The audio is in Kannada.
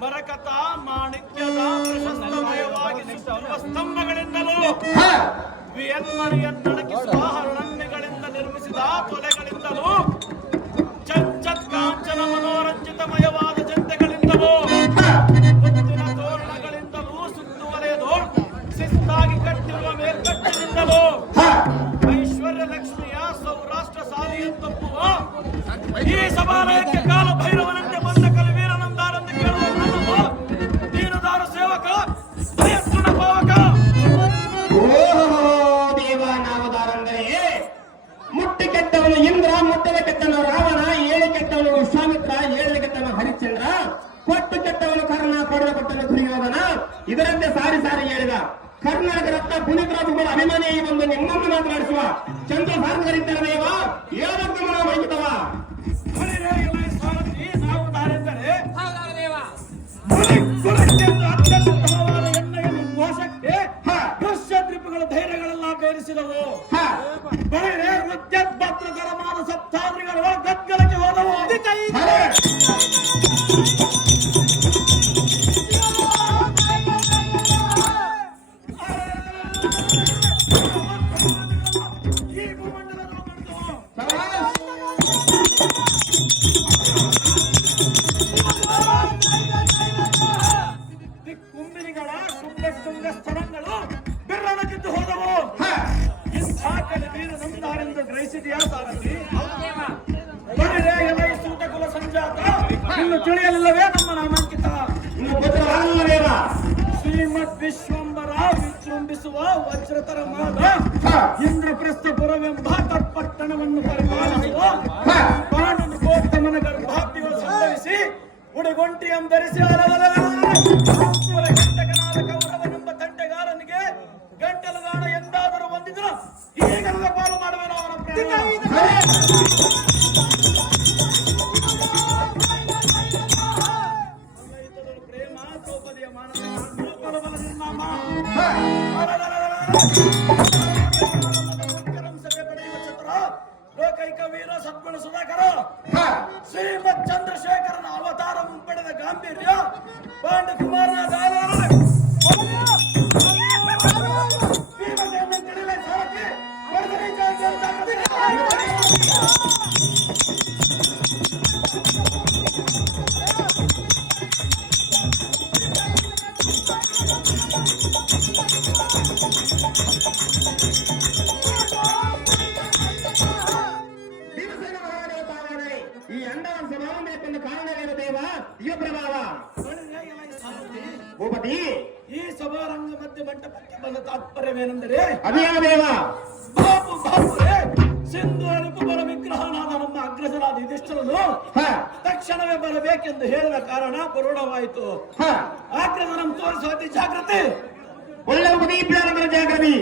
ಮರಕತ ಮಾಣಿಕ್ಯದ ಪ್ರಶಸ್ತಮಯವಾಗಿ ಸ್ತಂಭಗಳಿಂದಲೂ ವಿಯನ್ಮಣಿಯನ್ನಡಗಿಸುವ ಹರಣ್ಯಗಳಿಂದ ನಿರ್ಮಿಸಿದ ತೊಲೆಗಳಿಂದಲೂ ಚಂಚತ್ ಕಾಂಚನ ಮನೋರಂಜಿತಮಯವಾದ ಜನತೆಗಳಿಂದಲೂ ಮುತ್ತಿನ ತೋರಣಗಳಿಂದಲೂ ಸುತ್ತುವರೆಯದು ಶಿಸ್ತಾಗಿ ಕಟ್ಟಿರುವ ಮೇಲ್ಕಟ್ಟಿನಿಂದಲೂ ಐಶ್ವರ್ಯ ಲಕ್ಷ್ಮಿಯ ಸೌರಾಷ್ಟ್ರ ಸಾಲಿಯನ್ನು ತಪ್ಪುವ ಈ ಸಭಾಲಯಕ್ಕೆ ಇದರಂತೆ ಸಾರಿ ಸಾರಿ ಹೇಳಿದ ಕರ್ನಾಟಕ ರತ್ನ ಪುನೀತ್ ರಾಜ್ಕುಮಾರ್ ಈ ಬಂದು ನಿಮ್ಮನ್ನು ಮಾತನಾಡಿಸುವ ಚಂದ್ರ ಸಾಧಕರಿದ್ದಾರೆ ದೇವ ಏಳಕ್ಕೆ ಮನ. ದುಶ್ಯದ್ರಿಪುಗಳ ಧೈರ್ಯಗಳೆಲ್ಲ ಬೇರಿಸಿದವು. ಹ, ಬಳಿರೆ ವೃದ್ಧಭದ್ರಕರವಾದ ಸಪ್ತಾದ್ರಿಗಳು ಗದ್ದಲಕ್ಕೆ ಹೋದವು. ತಿಳಿಯಲಿಲ್ಲವೇ ನಮ್ಮ ನಾಮಾಂಕಿತ ಶ್ರೀಮದ್ ವಿಶ್ವಂಬರ ವಿಜೃಂಭಿಸುವ ವಜ್ರತರ ಮಾದ ಹ, ಇಂದ್ರಪ್ರಸ್ಥ ಪುರವೆಂಬ ತತ್ಪಟ್ಟಣವನ್ನು ಪರಿಪಾಲಿಸುವ ಬಾಣನ ಪಾಂಡನ ಗೋತಮನ ಗರ್ಭಾಪ್ಯವು ಸಂಭವಿಸಿ ಉಡುಗೊಂಟಿಯಂ ಧರಿಸಿ ಗಂಟಕನಾದ ಕೌರವನೆಂಬ ತಂಟೆಗಾರನಿಗೆ ಗಂಟಲುಗಾಣ ಎಂದಾದರೂ ಬಂದಿದ್ರು ನನ್ನ ಪಾಲು ಅವನ. ಹರೇ. ಅದ್ವೈತದೊಳು ಪ್ರೇಮ ದ್ರೌಪದಿಯ ಮಾನಸ ಲೋಕೈಕ ವೀರ ಸದ್ಗುಣ ಸುಧಾಕರ ಶ್ರೀಮತ್ ಚಂದ್ರಶೇಖರನ ಅವತಾರ ಮುಂಪಡೆದ ಗಾಂಭೀರ್ಯ ಪಾಂಡಕುಮಾರನ ಈ ಅಂಡವ ಸ್ವಭಾವ ಬೇಕೆಂದು ಕಾರಣವೇನು ದೇವ? ಯುವ ಪ್ರಭಾವ ಭೂಪತಿ. ಈ ಸಭಾರಂಗ ಮಧ್ಯ ಮಂಟಪಕ್ಕೆ ಬಂದ ತಾತ್ಪರ್ಯವೇನೆಂದರೆ ಅದೇ ದೇವ? ಬಾಪು ಬಾಪುರೇ ಸಿಂಧು ಅರಿಪು ಬರ ವಿಗ್ರಹನಾದ ನಮ್ಮ ಅಗ್ರಜರಾದ ಯುಧಿಷ್ಠರನು ಹ, ತಕ್ಷಣವೇ ಬರಬೇಕೆಂದು ಹೇಳಿದ ಕಾರಣ ಪುರೋಣವಾಯಿತು ಅಗ್ರಜನಂ ತೋರಿಸುವ ಜಾಗೃತಿ. ಒಳ್ಳೆ ಜಾಗೃತಿ?